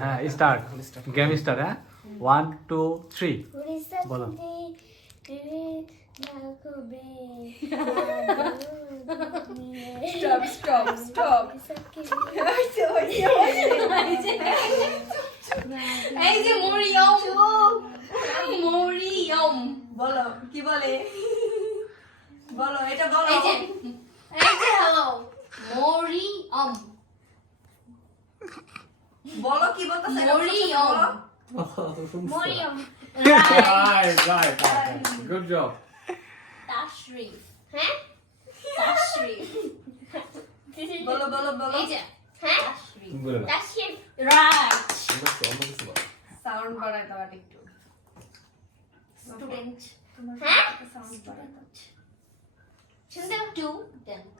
হ্যাঁ start game start হ্যাঁ? One two three বলো। স্টপ স্টপ স্টপ এই যে মরিয়ম মরিয়ম। বলো কি বলে? বলো এটা বলো। এই যে এই যে হ্যালো। মরিয়ম। বলো কি বলতেছে? Maryam. Maryam. Right right good job Tashrif হ্যাঁ? তাশরিফ বলো বলো বলো। এই যে হ্যাঁ? তাশরিফ রাইট সাউন্ড বাড়াই দাও একটু। স্টুডেন্ট হ্যাঁ? স্টুডেন্ট শুনতে স্টুডেন্ট আমার কান বাইরে